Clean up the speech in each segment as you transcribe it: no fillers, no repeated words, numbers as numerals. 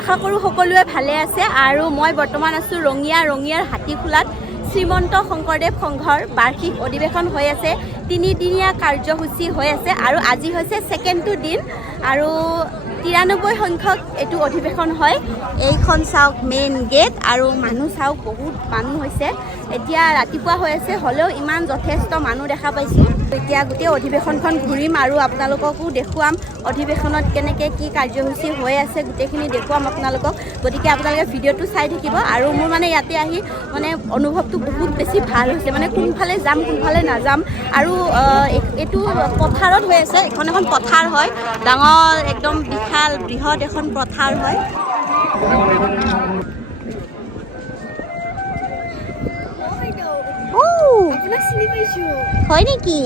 আশা কৰোঁ সকলোৱে ভালে আছে আৰু মই বৰ্তমান আছোঁ ৰঙিয়াৰ হাতীখোলাত শ্ৰীমন্ত শংকৰদেৱ সংঘৰ বাৰ্ষিক অধিৱেশন হৈ আছে। তিনিদিনীয়া কাৰ্যসূচী হৈ আছে আৰু আজি হৈছে ছেকেণ্ডটো দিন আৰু 93 সংখ্যক এইটো অধিৱেশন হয়। এইখন চাওক মেইন গেট আৰু মানুহ চাওক বহুত মানুহ হৈছে। এতিয়া ৰাতিপুৱা হৈ আছে হ'লেও ইমান যথেষ্ট মানুহ দেখা পাইছোঁ। এতিয়া গোটেই অধিৱেশনখন ঘূৰিম আৰু আপোনালোককো দেখুৱাম অধিৱেশনত কেনেকৈ কি কাৰ্যসূচী হৈ আছে গোটেইখিনি দেখুৱাম আপোনালোকক। গতিকে আপোনালোকে ভিডিঅ'টো চাই থাকিব আৰু মোৰ মানে ইয়াতে আহি মানে অনুভৱটো বহুত বেছি ভাল হৈছে। মানে কোনফালে যাম কোনফালে নাযাম আৰু এইটো পথাৰত হৈ আছে। এখন পথাৰ হয়, ডাঙৰ একদম বিশাল বৃহৎ এখন পথাৰ হয়। হয় নেকি?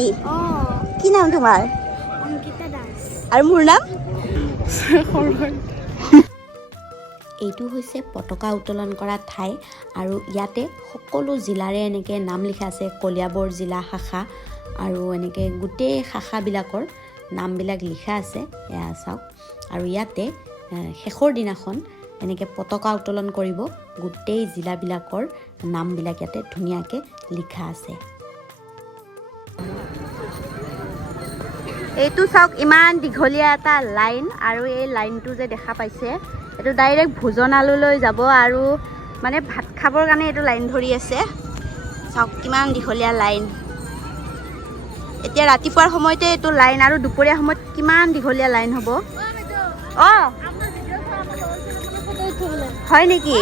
কি নাম তোমাৰ? অংকিতা দাস। আৰু মোৰ নাম এইটো হৈছে পতাকা উত্তোলন কৰা ঠাই আৰু ইয়াতে সকলো জিলাৰে এনেকৈ নাম লিখা আছে। কলিয়াবৰ জিলা শাখা আৰু এনেকৈ গোটেই শাখাবিলাকৰ নামবিলাক লিখা আছে। এয়া চাওক আৰু ইয়াতে শেষৰ দিনাখন এনেকৈ পতাকা উত্তোলন কৰিব। গোটেই জিলাবিলাকৰ নামবিলাক ইয়াতে ধুনীয়াকৈ লিখা আছে। এইটো চাওক ইমান দীঘলীয়া এটা লাইন আৰু এই লাইনটো যে দেখা পাইছে এইটো ডাইৰেক্ট ভোজনালয়লৈ যাব আৰু মানে ভাত খাবৰ কাৰণে এইটো লাইন ধৰি আছে। চাওক কিমান দীঘলীয়া লাইন। এতিয়া ৰাতিপুৱাৰ সময়তে এইটো লাইন আৰু দুপৰীয়া সময়ত কিমান দীঘলীয়া লাইন হ'ব। অঁ হয় নেকি?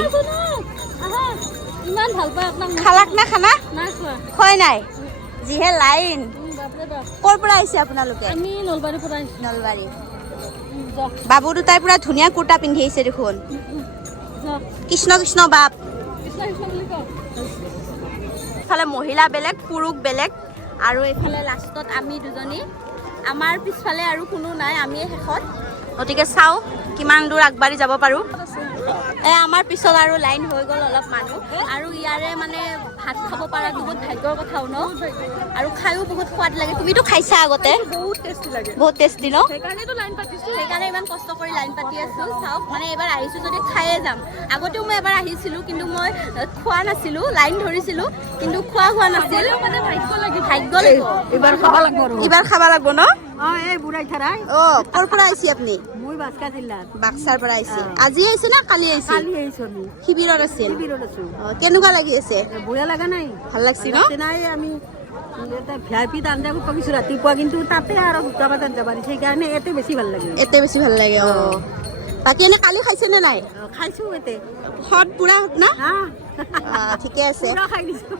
ইমান ভাল পায় আপোনাক। খালাক না খানা? নাই খোৱা। হয় নাই? যিহে লাইন। ক'ৰ পৰা আহিছে আপোনালোকে? আমি নলবাৰীৰ পৰা আহিছোঁ। নলবাৰী। বাবু দুটাই পুৰা ধুনীয়া কুৰ্তা পিন্ধি আহিছে দেখোন। কৃষ্ণ কৃষ্ণ বাপ। ইফালে মহিলা বেলেগ পুৰুষ বেলেগ আৰু এইফালে লাষ্টত আমি দুজনী। আমাৰ পিছফালে আৰু কোনো নাই, আমিয়ে শেষত। গতিকে চাওঁ কিমান দূৰ আগবাঢ়ি যাব পাৰোঁ। আমাৰ পিছত আৰু লাইন হৈ গ'ল অলপ মানুহ আৰু ইয়াৰে মানে ভাত খাব পৰাটো বহুত ভাগ্যৰ কথাও ন আৰু খায়ো বহুত সোৱাদ লাগে। তুমিতো খাইছা আগতে? বহুত টেষ্টি লাগে। বহুত টেষ্টি ন? সেইকাৰণেতো লাইন পাতিছোঁ। সেইকাৰণে ইমান কষ্ট কৰি লাইন পাতি আছোঁ। চাওক মানে এইবাৰ আহিছোঁ যদি খায়ে যাম। আগতেও মই এবাৰ আহিছিলোঁ কিন্তু মই খোৱা নাছিলোঁ, লাইন ধৰিছিলোঁ কিন্তু খোৱা হোৱা নাছিল। মানে ভাগ্য লাগিব। ভাগ্য লাগিব। এইবাৰ খাব লাগিব আৰু। এইবাৰ খাব লাগিব ন? এই বুঢ়াই থাৰাই। ক'ৰ পৰা আহিছে আপুনি? মই বাক্সা জিলাত। বাক্সাৰ পৰা আহিছে। আজি আহিছে না কালি আহিছে? কালি আহিছোঁ আমি। শিবিৰত আছিল? শিবিৰত আছোঁ। কেনেকুৱা লাগি আছে? বঢ়িয়া লগা নাই? ভাল লাগছে ন? নাই আমি ভিআইপিত আঞ্জা কৰিছোঁ ৰাতিপুৱা কিন্তু তাতে আৰু 2টা বজাত যাব দিছে সেইকাৰণে ইয়াতে বেছি ভাল লাগে। এতে বেছি ভাল লাগে। বাকী এনে কালি খাইছে নে নাই? খাইছোঁ ইয়াতে। হট পুৰা হট না? হা ঠিকে আছে। পুৰা খাই দিছোঁ।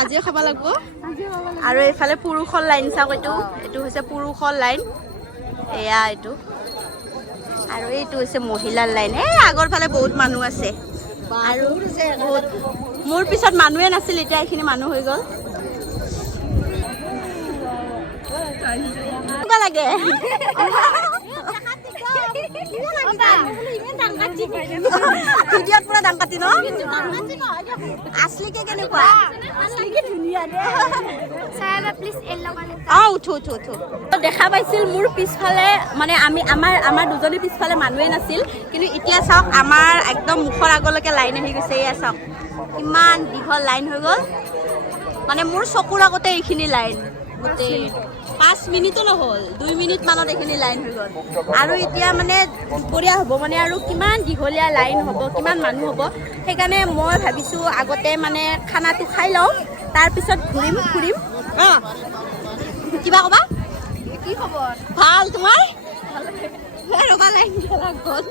আজিও খাব লাগিব। আৰু এইফালে পুৰুষৰ লাইন চাওক। এইটো হৈছে পুৰুষৰ লাইন। এয়া এইটো আৰু এইটো হৈছে মহিলাৰ লাইন। আগৰ ফালে বহুত মানুহ আছে আৰু বহুত মোৰ পিছত মানুহে নাছিল, এতিয়া এইখিনি মানুহ হৈ গ'ল। কেনেকুৱা লাগে? ভিডিঅ'ত পুৰা দাম কাটি ন? আছলিকে কেনেকুৱা? উঠো। দেখা পাইছিল মোৰ পিছফালে মানে আমাৰ দুজনী পিছফালে মানুহে নাছিল কিন্তু এতিয়া চাওক আমাৰ একদম মুখৰ আগলৈকে লাইন আহি গৈছে। এয়া চাওক কিমান দীঘল লাইন হৈ গ'ল। মানে মোৰ চকুৰ আগতে এইখিনি লাইন গোটেই 5 মিনিটো নহ'ল, 2 মিনিট মানত এইখিনি লাইন হৈ গ'ল। আৰু এতিয়া মানে দুপৰীয়া হ'ব মানে আৰু কিমান দীঘলীয়া লাইন হ'ব, কিমান মানুহ হ'ব। সেইকাৰণে মই ভাবিছোঁ আগতে মানে খানাটো খাই লওঁ, তাৰপিছত ফুৰিম। কিবা ক'বা? কি খবৰ? ভাল। তোমাৰ? ৰবা লাইন গ'ল।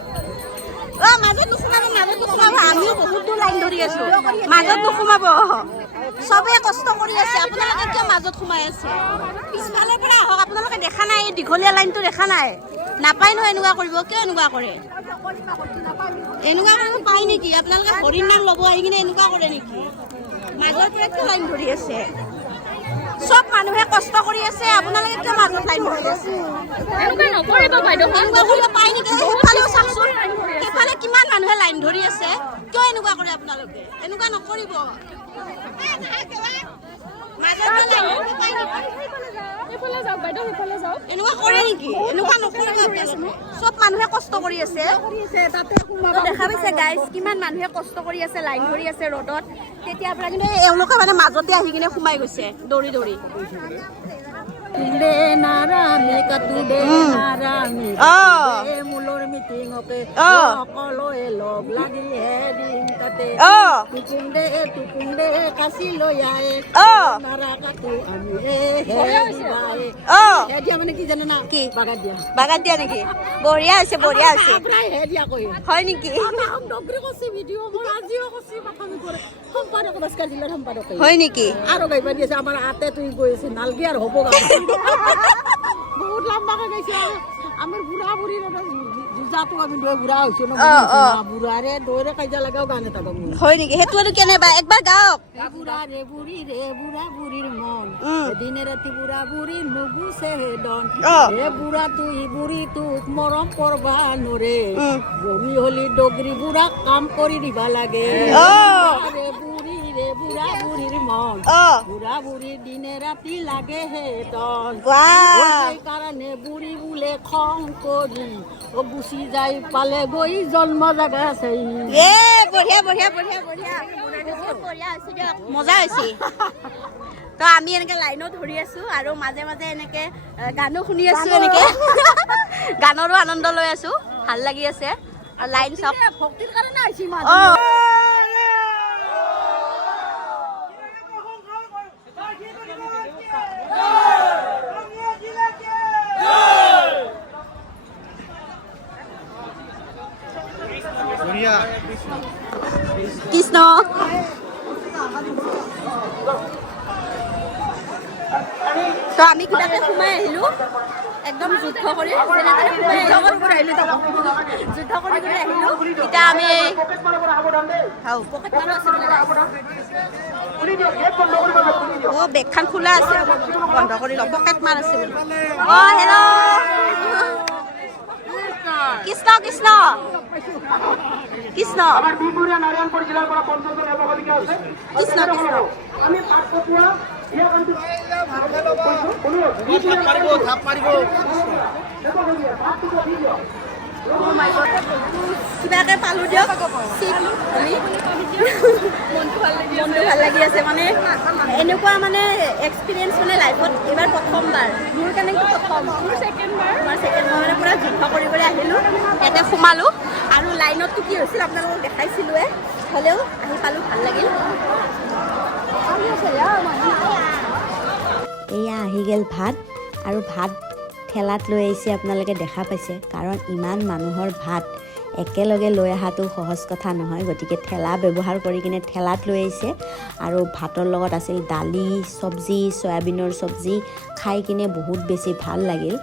মাজত নোসোমাব। আমিও বহুত দূৰ লাইন ধৰি আছোঁ। মাজত নোসোমাব। চবে কষ্ট কৰি আছে, আপোনালোকে কিয় মাজত সোমাই আছে? পিছফালৰ পৰা আহক। আপোনালোকে দেখা নাই এই দীঘলীয়া লাইনটো দেখা নাই? নাপায় নহয় এনেকুৱা কৰিব। কিয় এনেকুৱা কৰে? এনেকুৱা কৰিব পায় নেকি? আপোনালোকে হৰিৰ নাম ল'ব আহি কিনে এনেকুৱা কৰে নেকি? মাজৰ পৰা কিয় লাইন ধৰি আছে? চব মানুহে কষ্ট কৰি আছে, আপোনালোকে কিয় মাজত লাইন ধৰি আছে? এনেকুৱা নকৰিব বাইদেউ। এনেকুৱা কৰিব পায় নেকি? সেইফালেও চাওকচোন, সেইফালে কিমান মানুহে লাইন ধৰি আছে। কিয় এনেকুৱা কৰে আপোনালোকে? এনেকুৱা নকৰিব। এনেকুৱা কৰে নেকি? এনেকুৱা নকৰিব আপোনালোকে। চব মানুহে কষ্ট কৰি আছে। দেখা পাইছে গাইজ, কিমান মানুহে কষ্ট কৰি আছে, লাইন ধৰি আছে ৰ'দত। তেতিয়াৰ পৰা কিন্তু এওঁলোকে মানে মাজতে আহি কিনে সোমাই গৈছে দৌৰি দৌৰি। মূলৰ মিটিঙকে সকলোৱে লগ লাগি এদিন তাতে টুকুং দে কাচি লৈ আহে নাৰা কাটো আমি দিয়া মানে কি জানে না কি বাগাত দিয়া নেকি? বঢ়িয়া হৈছে, বঢ়িয়া হৈছে। দিয়া কৈ হয় নেকি? হয় নেকি? আৰু গাইবা দি আছে আমাৰ আতে তুই গৈ আছে নালগে আৰু হ'ব বহুত লম্বাকে গাইছে আমাৰ বুঢ়া বুঢ়ী যুঁজাটো আমি বুঢ়া হৈছো ন বুঢ়াৰে দৈৰে কাজিয়া লগাও গান এটা গাম। হয় নেকি? সেইটো আৰু কেনেবা একবাৰ গাওক। বুঢ়া ৰে বুঢ়া বুঢ়ীৰ মন দিনে ৰাতি বুঢ়া বুঢ়ী নুগুছে ডন হে বুঢ়া তুই বুঢ়ী তোক মৰম কৰবা নৰে বমি হলি ডগৰি বুঢ়াক কাম কৰি দিবা লাগে ৰে বুঢ়া বুঢ়ীৰ মন বুঢ়া বুঢ়ী দিনে ৰাতি লাগে হে ডন সেইকাৰণে বুঢ়ী বোলে খং কৰি গুচি যাই পালে গৈ জন্ম জাগা আছে। বঢ়িয়া বঢ়িয়া বঢ়িয়া বঢ়িয়া বঢ়িয়া হৈছে দিয়ক, মজা হৈছে। তো আমি এনেকে লাইনত ধৰি আছো আৰু মাজে মাজে এনেকে গানো শুনি আছো, এনেকে গানৰো আনন্দ লৈ আছো, ভাল লাগি আছে। আৰু লাইন চাওক, ভক্তিৰ কাৰণে আহিছে কৃষ্ণ। তো আমি কিবাকে সোমাই আহিলো, একদম যুদ্ধ কৰি যুদ্ধ কৰি আহিলো। এতিয়া আমি বেগখন খোলা আছে, বন্ধ কৰি লওঁ। পকেট মাৰ আছে বোলে। হেল্ল' কৃষ্ণ কৃষ্ণ কৃষ্ণ কৃষ্ণ কৃষ্ণ। কিবাকে পালো দিয়ক, মনটো ভাল লাগি আছে। মানে এনেকুৱা মানে এক্সপিৰিয়েঞ্চ মানে লাইফত এইবাৰ প্ৰথমবাৰ মোৰ কাৰণে প্ৰথম। মোৰ ছেকেণ্ড বাৰ মানে পুৰা যুদ্ধ কৰি আহিলোঁ, ইয়াতে সোমালোঁ। আৰু লাইনতটো কি হৈছিল আপোনালোকক দেখাইছিলোঁৱে, হ'লেও আহি পালোঁ, ভাল লাগিল। এয়া আহি গ'ল ভাত, আৰু ভাত ঠেলাত লৈ আহিছে, আপোনালোকে দেখা পাইছে। কাৰণ ইমান মানুহৰ ভাত একেলগে লৈ অহাটো সহজ কথা নহয়, গতিকে ঠেলা ব্যৱহাৰ কৰি কিনে ঠেলাত লৈ আহিছে। আৰু ভাতৰ লগত আছিল দালি, চব্জি, চয়াবিনৰ চব্জি। খাই কিনে বহুত বেছি ভাল লাগিল।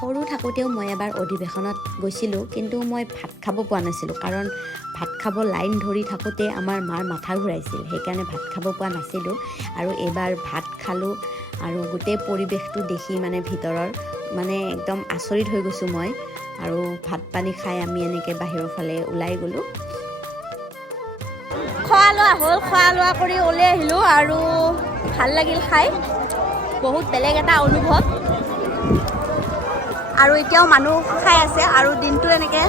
সৰু থাকোঁতেও মই এবাৰ অধিৱেশনত গৈছিলোঁ, কিন্তু মই ভাত খাব পোৱা নাছিলোঁ। কাৰণ ভাত খাব লাইন ধৰি থাকোঁতে আমাৰ মাৰ মাথা ঘূৰাইছিল, সেইকাৰণে ভাত খাব পোৱা নাছিলোঁ। আৰু এইবাৰ ভাত খালোঁ, আৰু গোটেই পৰিৱেশটো দেখি মানে ভিতৰৰ মানে একদম আচৰিত হৈ গৈছোঁ মই। আৰু ভাত পানী খাই আমি এনেকৈ বাহিৰৰ ফালে ওলাই গ'লোঁ। খোৱা লোৱা হ'ল, খোৱা লোৱা কৰি ওলাই আহিলোঁ, আৰু ভাল লাগিল খাই, বহুত বেলেগ এটা অনুভৱ। আৰু এতিয়াও মানুহ খাই আছে, আৰু দিনটো এনেকৈ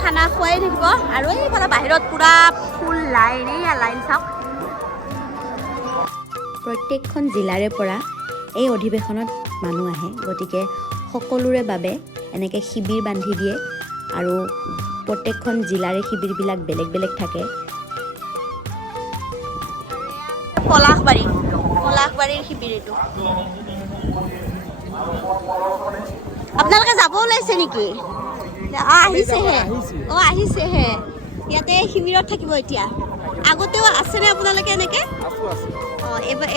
খানা খুৱাই থাকিব। আৰু এইফালে বাহিৰত পূৰা ফুল লাইন, এইয়া লাইন চাওক। প্ৰত্যেকখন জিলাৰে পৰা এই অধিৱেশনত মানুহ আহে, গতিকে সকলোৰে বাবে এনেকৈ শিবিৰ বান্ধি দিয়ে। আৰু প্ৰত্যেকখন জিলাৰে শিবিৰবিলাক বেলেগ বেলেগ থাকে। পলাশবাৰীৰ শিবিৰ এইটো। আপোনালোকে যাব ওলাইছে নেকি? আহিছেহে। আহিছেহে। ইয়াতে শিবিৰত থাকিব এতিয়া। আগতেও আছেনে আপোনালোকে এনেকৈ?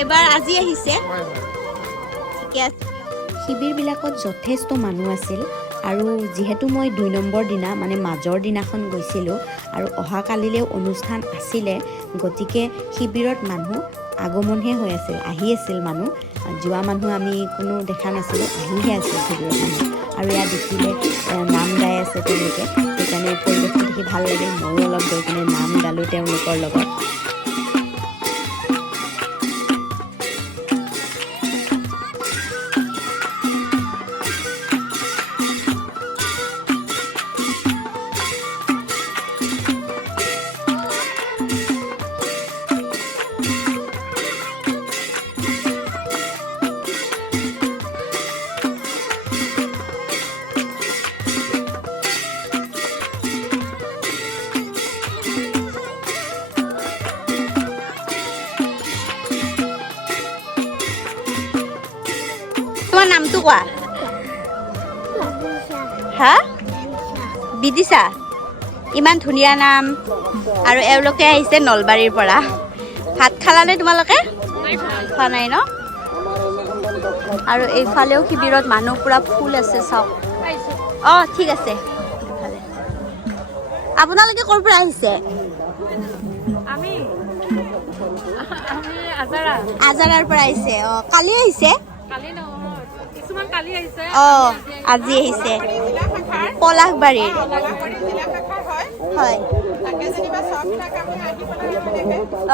এবাৰ আজি আহিছে। ঠিকে আছে। শিবিৰবিলাকত যথেষ্ট মানুহ আছিল। আৰু যিহেতু মই 2 নম্বৰ দিনা মানে মাজৰ দিনাখন গৈছিলোঁ, আৰু অহাকালিলেও অনুষ্ঠান আছিলে, গতিকে শিবিৰত মানুহ আগমনহে হৈ আছিল, আহি আছিল মানুহ। যোৱা মানুহ আমি কোনো দেখা নাছিলোঁ, আহিহে আছিল সেইবোৰৰ মানুহ। আৰু ইয়াত দেখিলে নাম গাই আছে তেওঁলোকে, সেইকাৰণে পৰিৱেশটো দেখি ভাল লাগে। ময়ো অলপ গৈ কিনে নাম গালোঁ তেওঁলোকৰ লগত। তোমাৰ নামটো কোৱা? হা? বিদিশা। ইমান ধুনীয়া নাম। আৰু এওঁলোকে আহিছে নলবাৰীৰ পৰা। ভাত খালানে তোমালোকে? খোৱা নাই ন? আৰু এইফালেও শিবিৰত মানুহ পুৰা ফুল আছে চাওক। অঁ ঠিক আছে। আপোনালোকে ক'ৰ পৰা আহিছে? আজাৰাৰ পৰা আহিছে। অঁ কালি আহিছে? অঁ আজি আহিছে পলাশবাৰীৰ। হয়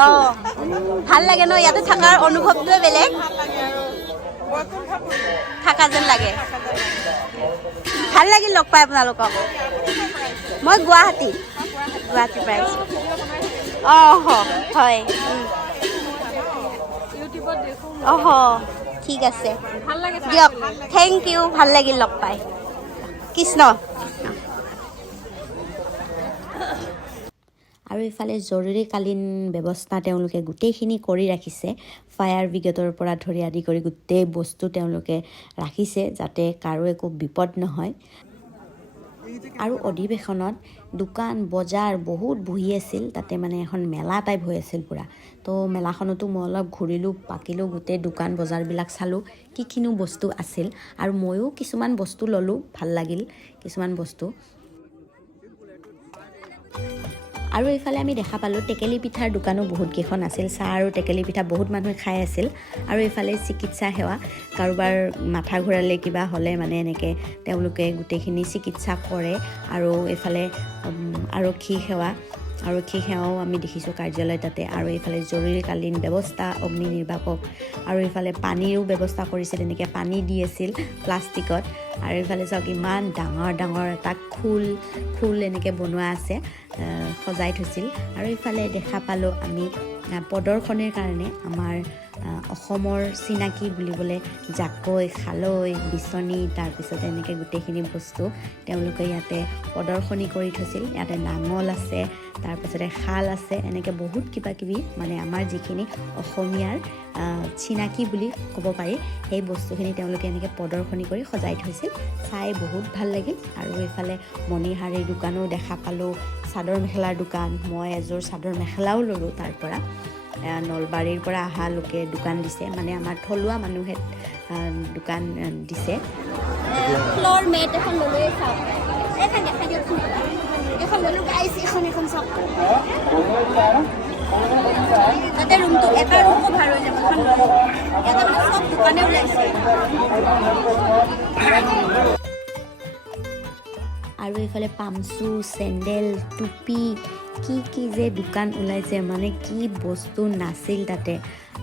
অঁ ভাল লাগে ন, ইয়াতে থকাৰ অনুভৱটোৱে বেলেগ, থাকা যেন লাগে। ভাল লাগিল লগ পাই আপোনালোকক। মই গুৱাহাটীৰ পৰা আহিছোঁ। অঁ হয়। অঁ ঠিক আছে দিয়ক, থেংক ইউ। ভাল লাগিল লগ পাই। কৃষ্ণ। আৰু ইফালে জৰুৰীকালীন ব্যৱস্থা তেওঁলোকে গোটেইখিনি কৰি ৰাখিছে। ফায়াৰ ব্ৰিগেডৰ পৰা ধৰি আদি কৰি গোটেই বস্তু তেওঁলোকে ৰাখিছে যাতে কাৰো একো বিপদ নহয়। আৰু অধিৱেশনত দোকান বজাৰ বহুত বহি আছিল, তাতে মানে এখন মেলা টাইপ হৈ আছিল পূৰা। তো মেলাখনতো মই অলপ ঘূৰিলোঁ পাকিলোঁ, গোটেই দোকান বজাৰবিলাক চালোঁ কি কিনো বস্তু আছিল। আৰু ময়ো কিছুমান বস্তু ল'লোঁ, ভাল লাগিল কিছুমান বস্তু। আৰু এইফালে আমি দেখা পালোঁ টেকেলি পিঠাৰ দোকানো বহুতকেইখন আছিল। চাহ আৰু টেকেলি পিঠা বহুত মানুহে খাই আছিল। আৰু এইফালে চিকিৎসা সেৱা, কাৰোবাৰ মাথা ঘূৰালে কিবা হ'লে মানে এনেকৈ তেওঁলোকে গোটেইখিনি চিকিৎসা কৰে। আৰু এইফালে আৰক্ষী সেৱাও আমি দেখিছোঁ কাৰ্যালয় তাতে। আৰু এইফালে জৰুৰীকালীন ব্যৱস্থা, অগ্নি নিৰ্বাপক, আৰু এইফালে পানীৰো ব্যৱস্থা কৰিছিল, এনেকৈ পানী দি আছিল প্লাষ্টিকত। আৰু এইফালে চাওক ইমান ডাঙৰ ডাঙৰ এটা খোল এনেকৈ বনোৱা আছে, সজাই থৈছিল। আৰু এইফালে দেখা পালোঁ আমি প্ৰদৰ্শনীৰ কাৰণে আমাৰ অসমৰ চিনাকি বুলিবলৈ জাকৈ, খালৈ, বিচনী, তাৰপিছত এনেকৈ গোটেইখিনি বস্তু তেওঁলোকে ইয়াতে প্ৰদৰ্শনী কৰি থৈছিল। ইয়াতে নাঙল আছে, তাৰপিছতে শাল আছে, এনেকৈ বহুত কিবা কিবি মানে আমাৰ যিখিনি অসমীয়াৰ চিনাকি বুলি ক'ব পাৰি সেই বস্তুখিনি তেওঁলোকে এনেকৈ প্ৰদৰ্শনী কৰি সজাই থৈছিল। চাই বহুত ভাল লাগিল। আৰু এইফালে মণিহাৰীৰ দোকানো দেখা পালোঁ, চাদৰ মেখেলাৰ দোকান। মই এযোৰ চাদৰ মেখেলাও ল'লোঁ তাৰ পৰা। নলবাৰীৰ পৰা অহা লোকে দোকান দিছে, মানে আমাৰ থলুৱা মানুহে দোকান দিছে। ফ্ল'ৰ মেট এখন ল'লোঁ, চাওক এখন দেখাই দিয়কচোন। এখন ল'লোঁ গাইছ, এখন চাওক যাতে ৰুমটো এটা ৰুম কভাৰ হৈ যাব। ইয়াতে মানে চব দোকানে ওলাইছে। আৰু এইফালে পামচু, চেণ্ডেল, টুপি, কি যে দোকান ওলাইছে, মানে কি বস্তু নাছিল তাতে।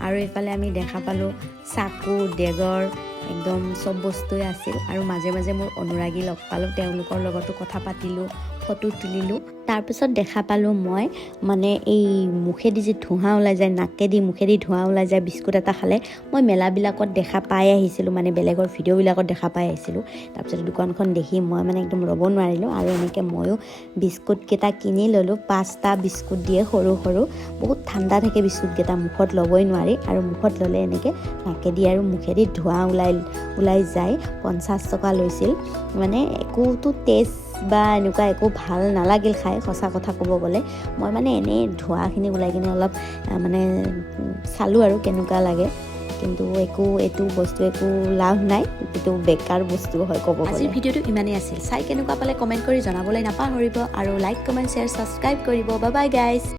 আৰু এইফালে আমি দেখা পালোঁ চাকু, ডেগৰ, একদম চব বস্তুৱে আছিল। আৰু মাজে মাজে মোৰ অনুৰাগী লগ পালোঁ, তেওঁলোকৰ লগতো কথা পাতিলোঁ, ফটো তুলিলোঁ। তাৰপিছত দেখা পালোঁ মই মানে এই মুখেদি যে ধোঁৱা ওলাই যায়, নাকেদি মুখেদি ধোঁৱা ওলাই যায় বিস্কুট এটা খালে, মই মেলাবিলাকত দেখা পাই আহিছিলোঁ, মানে বেলেগৰ ভিডিঅ'বিলাকত দেখা পাই আহিছিলোঁ। তাৰপিছত দোকানখন দেখি মই মানে একদম ৰ'ব নোৱাৰিলোঁ। আৰু এনেকৈ ময়ো বিস্কুটকেইটা কিনি ল'লোঁ। 5টা বিস্কুট দিয়ে, সৰু সৰু, বহুত ঠাণ্ডা থাকে বিস্কুটকেইটা, মুখত ল'বই নোৱাৰি। আৰু মুখত ল'লে এনেকৈ নাকেদি আৰু মুখেদি ধোঁৱা ওলাই যায়। 50 টকা লৈছিল। মানে একোতো টেষ্ট বা এনেকুৱা একো ভাল নালাগিল খাই, সঁচা কথা ক'ব গ'লে। মই মানে এনেই ধোঁৱাখিনি ওলাই কিনে অলপ মানে চালোঁ আৰু কেনেকুৱা লাগে, কিন্তু এইটো বস্তু একো লাভ নাই, এইটো বেকাৰ বস্তু হয় ক'ব গ'লে। আজিৰ ভিডিঅ'টো ইমানেই আছিল। চাই কেনেকুৱা পালে কমেণ্ট কৰি জনাবলৈ নাপাহৰিব। আৰু লাইক, কমেণ্ট, শ্বেয়াৰ, ছাবস্ক্ৰাইব কৰিব। Bye bye guys.